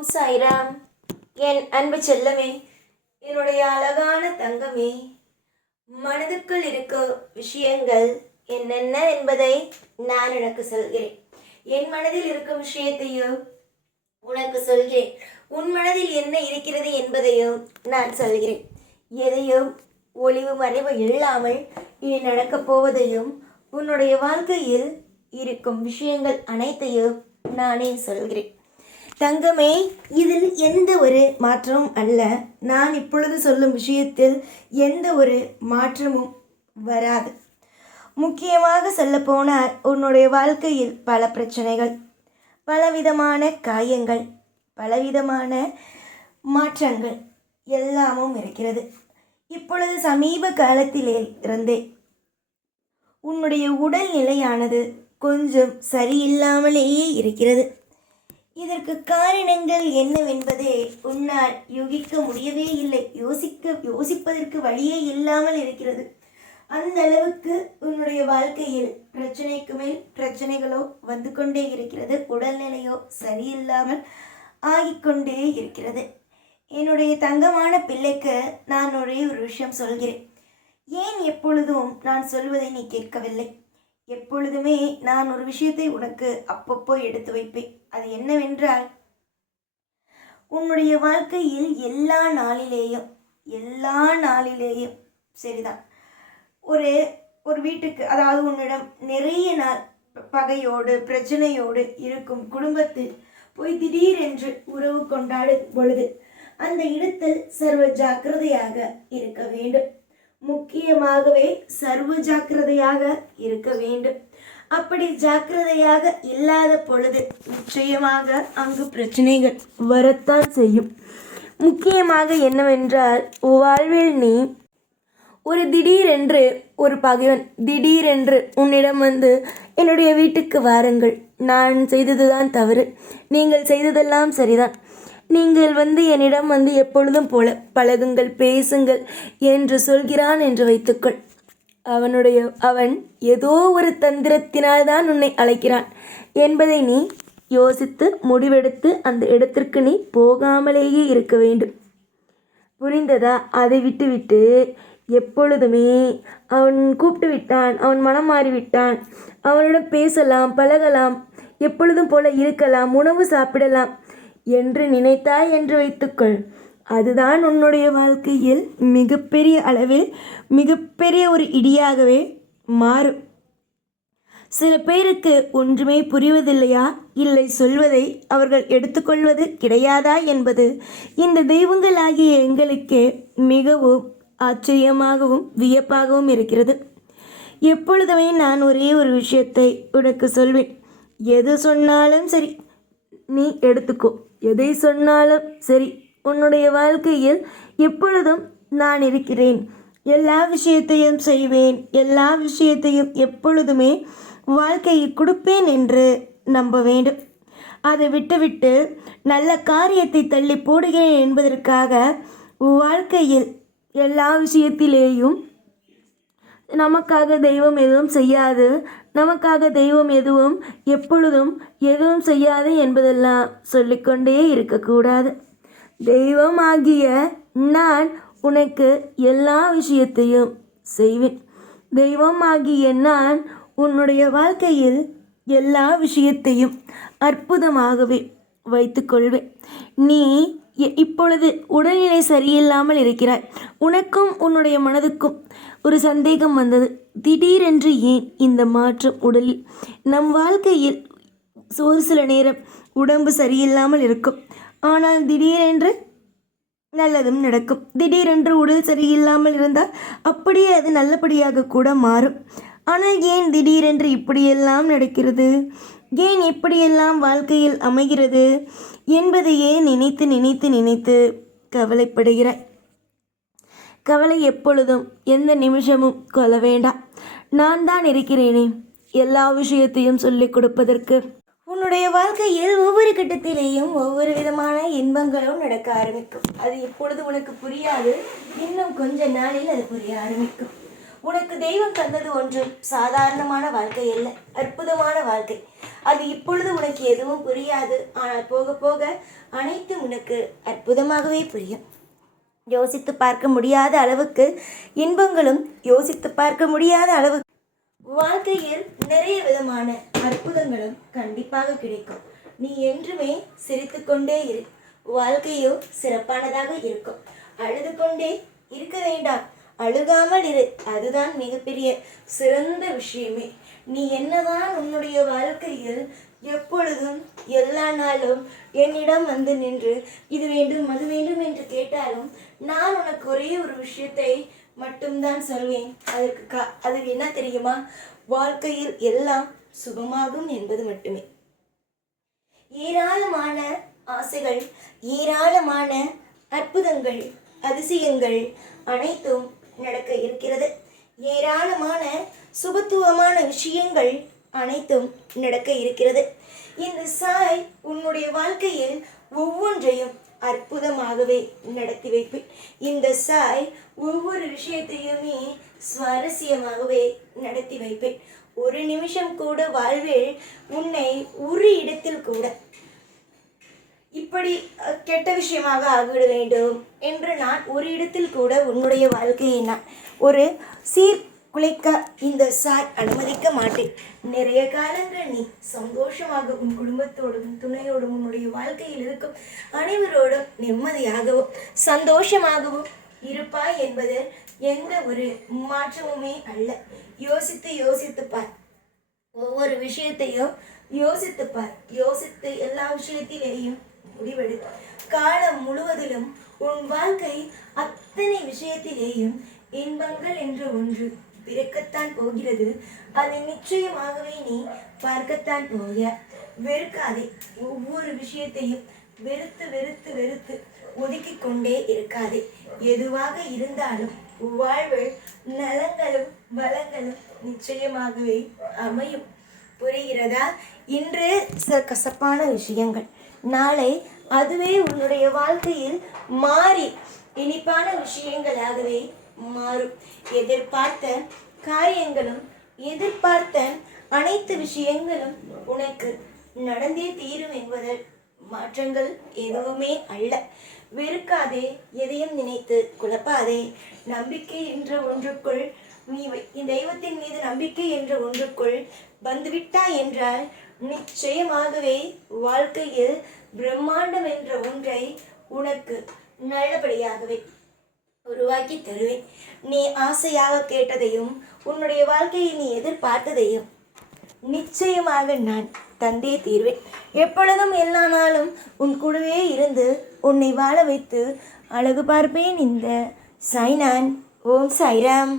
ஓம் சாய்ராம். என் அன்பு செல்லமே, என்னுடைய அழகான தங்கமே, மனதுக்குள் இருக்கும் விஷயங்கள் என்னென்ன என்பதை நான் உனக்கு சொல்கிறேன். என் மனதில் இருக்கும் விஷயத்தையும் உனக்கு சொல்கிறேன். உன் மனதில் என்ன இருக்கிறது என்பதையும் நான் சொல்கிறேன். எதையும் ஒளிவு மறைவு இல்லாமல் இனி நடக்கப் போவதையும் உன்னுடைய வாழ்க்கையில் இருக்கும் விஷயங்கள் அனைத்தையும் நானே சொல்கிறேன். தங்கமே, இதில் எந்த ஒரு மாற்றமும் அல்ல. நான் இப்பொழுது சொல்லும் விஷயத்தில் எந்த ஒரு மாற்றமும் வராது. முக்கியமாக சொல்லப்போனால் உன்னுடைய வாழ்க்கையில் பல பிரச்சனைகள், பலவிதமான காயங்கள், பலவிதமான மாற்றங்கள் எல்லாமும் இருக்கிறது. இப்பொழுது சமீப காலத்திலே இருந்தே உன்னுடைய உடல் நிலையானது கொஞ்சம் சரியில்லாமலேயே இருக்கிறது. இதற்கு காரணங்கள் என்னவென்பதே உன்னால் யூகிக்க முடியவே இல்லை. யோசிப்பதற்கு வழியே இல்லாமல் இருக்கிறது. அந்த அளவுக்கு உன்னுடைய வாழ்க்கையில் பிரச்சனைக்கு மேல் பிரச்சனைகளோ வந்து கொண்டே இருக்கிறது. உடல்நிலையோ சரியில்லாமல் ஆகிக்கொண்டே இருக்கிறது. என்னுடைய தங்கமான பிள்ளைக்கு நான் ஒரே ஒரு விஷயம் சொல்கிறேன். ஏன் எப்பொழுதும் நான் சொல்வதை நீ கேட்கவில்லை? எப்பொழுதுமே நான் ஒரு விஷயத்தை உனக்கு அப்பப்போ எடுத்து வைப்பேன். அது என்னவென்றால், உன்னுடைய வாழ்க்கையில் எல்லா நாளிலேயும் சரிதான், ஒரு வீட்டுக்கு, அதாவது உன்னிடம் நிறைய நாள் பகையோடு பிரச்சனையோடு இருக்கும் குடும்பத்தில் போய் திடீரென்று உறவு கொண்டாடும் பொழுது அந்த இடத்தில் சர்வ ஜாக்கிரதையாக இருக்க வேண்டும். முக்கியமாகவே சர்வ ஜாக்கிரதையாக இருக்க வேண்டும். அப்படி ஜாக்கிரதையாக இல்லாத பொழுது நிச்சயமாக அங்கு பிரச்சனைகள் வரத்தான் செய்யும். முக்கியமாக என்னவென்றால், வாழ்வில் நீ திடீரென்று ஒரு பகைவன் திடீரென்று உன்னிடம் வந்து, என்னுடைய வீட்டுக்கு வாருங்கள், நான் செய்ததுதான் தவறு, நீங்கள் செய்ததெல்லாம் சரிதான், நீங்கள் என்னிடம் எப்பொழுதும் போல பழகுங்கள், பேசுங்கள் என்று சொல்கிறான் என்று வைத்துக்கொள். அவன் ஏதோ ஒரு தந்திரத்தினால் தான் உன்னை அழைக்கிறான் என்பதை நீ யோசித்து முடிவெடுத்து அந்த இடத்திற்கு நீ போகாமலேயே இருக்க வேண்டும். புரிந்ததா? அதை விட்டுவிட்டு எப்பொழுதுமே அவன் கூப்பிட்டு விட்டான், அவன் மனம் மாறிவிட்டான், அவனிடம் பேசலாம், பழகலாம், எப்பொழுதும் போல இருக்கலாம், உணவு சாப்பிடலாம் என்று நினைத்தாய் என்று வைத்துக்கொள். அதுதான் உன்னுடைய வாழ்க்கையில் மிகப்பெரிய அளவில் மிகப்பெரிய ஒரு இடியாகவே மாறும். சில பேருக்கு ஒன்றுமே புரிவதில்லையா? இல்லை, சொல்வதை அவர்கள் எடுத்துக்கொள்வது கிடையாதா என்பது இந்த தெய்வங்களாகிய எங்களுக்கே மிகவும் ஆச்சரியமாகவும் வியப்பாகவும் இருக்கிறது. எப்பொழுதுமே நான் ஒரே ஒரு விஷயத்தை உனக்கு சொல்வேன். எது சொன்னாலும் சரி, நீ எடுத்துக்கோ. எதை சொன்னாலும் சரி, உன்னுடைய வாழ்க்கையில் எப்பொழுதும் நான் இருக்கிறேன், எல்லா விஷயத்தையும் செய்வேன், எல்லா விஷயத்தையும் எப்பொழுதுமே வாழ்க்கையில் கொடுப்பேன் என்று நம்ப வேண்டும். அதை விட்டுவிட்டு நல்ல காரியத்தை தள்ளி போடுகிறேன் என்பதற்காக வாழ்க்கையில் எல்லா விஷயத்திலேயும் நமக்காக தெய்வம் எதுவும் செய்யாது, நமக்காக தெய்வம் எப்பொழுதும் எதுவும் செய்யாது என்பதெல்லாம் சொல்லிக்கொண்டே இருக்கக்கூடாது. தெய்வம் ஆகிய நான் உனக்கு எல்லா விஷயத்தையும் செய்வேன். தெய்வம் ஆகிய நான் உன்னுடைய வாழ்க்கையில் எல்லா விஷயத்தையும் அற்புதமாகவே வைத்துக்கொள்வேன். நீ இப்பொழுது உடல்நிலை சரியில்லாமல் இருக்கிறாய். உனக்கும் உன்னுடைய மனதுக்கும் ஒரு சந்தேகம் வந்தது. திடீரென்று ஏன் இந்த மாற்றம் உடலில்? நம் வாழ்க்கையில் ஒரு சில நேரம் உடம்பு சரியில்லாமல் இருக்கும், ஆனால் திடீரென்று நல்லதும் நடக்கும். திடீரென்று உடல் சரியில்லாமல் இருந்தால் அப்படியே அது நல்லபடியாக கூட மாறும். ஆனால் ஏன் திடீரென்று இப்படியெல்லாம் நடக்கிறது, ஏன் இப்படியெல்லாம் வாழ்க்கையில் அமைகிறது என்பதையே நினைத்து நினைத்து நினைத்து கவலைப்படுகிறாய். கவலை எப்பொழுதும் எந்த நிமிஷமும் கொள்ள வேண்டாம். நான் தான் இருக்கிறேனே எல்லா விஷயத்தையும் சொல்லிக் கொடுப்பதற்கு. உன்னுடைய வாழ்க்கையில் ஒவ்வொரு கட்டத்திலேயும் ஒவ்வொரு விதமான இன்பங்களும் நடக்க ஆரம்பிக்கும். அது இப்பொழுது உனக்கு புரியாது, இன்னும் கொஞ்ச நாளில் அது புரிய ஆரம்பிக்கும். உனக்கு தெய்வம் தந்தது ஒன்றும் சாதாரணமான வாழ்க்கை அல்ல, அற்புதமான வாழ்க்கை. அது இப்பொழுது உனக்கு எதுவும் புரியாது, ஆனால் போக போக அனைத்தும் உனக்கு அற்புதமாகவே புரியும். யோசித்து பார்க்க முடியாத அளவுக்கு இன்பங்களும், யோசித்து பார்க்க முடியாத அளவுக்கு வாழ்க்கையில் நிறைய விதமான அற்புதங்களும் கண்டிப்பாக கிடைக்கும். நீ என்றுமே சிரித்து கொண்டே இரு, வாழ்க்கையோ சிறப்பானதாக இருக்கும். அழுது கொண்டே இருக்க வேண்டாம், அழுகாமல் இரு, அதுதான் மிகப்பெரிய சிறந்த விஷயமே. நீ என்னதான் உன்னுடைய வாழ்க்கையில் எப்பொழுதும் எல்லா நாளும் என்னிடம் வந்து நின்று இது வேண்டும் அது வேண்டும் என்று கேட்டாலும் நான் உனக்கு ஒரே ஒரு விஷயத்தை மட்டும்தான் சொல்வேன். அது என்ன தெரியுமா? வாழ்க்கையில் எல்லாம் சுபமாகும் என்பது மட்டுமே. ஏராளமான ஆசைகள், ஏராளமான அற்புதங்கள், அதிசயங்கள் அனைத்தும் நடக்க இருக்கிறது. ஏராளமான சுபத்துவமான விஷயங்கள் அனைத்தும் நடக்க இருக்கிறது. இந்த சாய் உன்னுடைய வாழ்க்கையில் ஒவ்வொன்றையும் அற்புதமாகவே நடத்தி வைப்பேன். இந்த சாய் ஒவ்வொரு விஷயத்தையுமே சுவாரஸ்யமாகவே நடத்தி வைப்பேன். ஒரு நிமிஷம் கூட வாழ்வில் உன்னை ஒரு இடத்தில் கூட இப்படி கெட்ட விஷயமாக ஆகிவிட வேண்டும் என்று நான் ஒரு இடத்தில் கூட உன்னுடைய வாழ்க்கையை நான் ஒரு சீர்குலைக்க இந்த சாய் அனுமதிக்க மாட்டேன். நிறைய காலங்கள் நீ சந்தோஷமாக உன் குடும்பத்தோடும் துணையோடும் உன்னுடைய வாழ்க்கையில் இருக்கும் அனைவரோடும் நிம்மதியாகவும் சந்தோஷமாகவும் இருப்பாய் என்பது எந்த ஒரு மாற்றமுமே அல்ல. யோசித்து பார், ஒவ்வொரு விஷயத்தையும் யோசித்து பார். யோசித்து எல்லா விஷயத்திலேயும் முடிவெடு. காலம் முழுவதிலும் உன் வாழ்க்கை அத்தனை விஷயத்திலேயும் இன்பங்கள் என்று ஒன்று பிறக்கத்தான் போகிறது. அதை நிச்சயமாகவே நீ பார்க்கத்தான் போக. வெறுக்காதே. ஒவ்வொரு விஷயத்தையும் வெறுத்து வெறுத்து வெறுத்து ஒதுக்கி கொண்டே இருக்காதே. எதுவாக இருந்தாலும் வாழ்வில் நலங்களும் வளங்களும் நிச்சயமாகவே அமையும். புரிகிறதா? இன்று சில கசப்பான விஷயங்கள் நாளை அதுவே உன்னுடைய வாழ்க்கையில் மாறி இனிப்பான விஷயங்களாகவே மாறும். எதிர்பார்த்த காரியங்களும் எதிர்பார்த்த அனைத்து விஷயங்களும் உனக்கு நடந்தே தீரும் என்பதில் மாற்றங்கள் எதுவுமே அல்ல. வெறுக்காதே, எதையும் நினைத்து குழப்பாதே. நம்பிக்கை என்ற ஒன்றுக்குள் நீ தெய்வத்தின் மீது நம்பிக்கை என்ற ஒன்றுக்குள் வந்துவிட்டாய் என்றால் நிச்சயமாகவே வாழ்க்கையில் பிரம்மாண்டம் என்ற ஒன்றை உனக்கு நல்லபடியாகவே உருவாக்கி தருவேன். நீ ஆசையாக கேட்டதையும் உன்னுடைய வாழ்க்கையில் நீ எதிர்பார்த்ததையும் நிச்சயமாக நான் தந்தே தீர்வேன். எப்பொழுதும் எல்லா நாளும் உன் கூடவே இருந்து உன்னை வாழ வைத்து அழகு பார்ப்பேன் இந்த சாய்நான். ஓம் சாய்ராம்.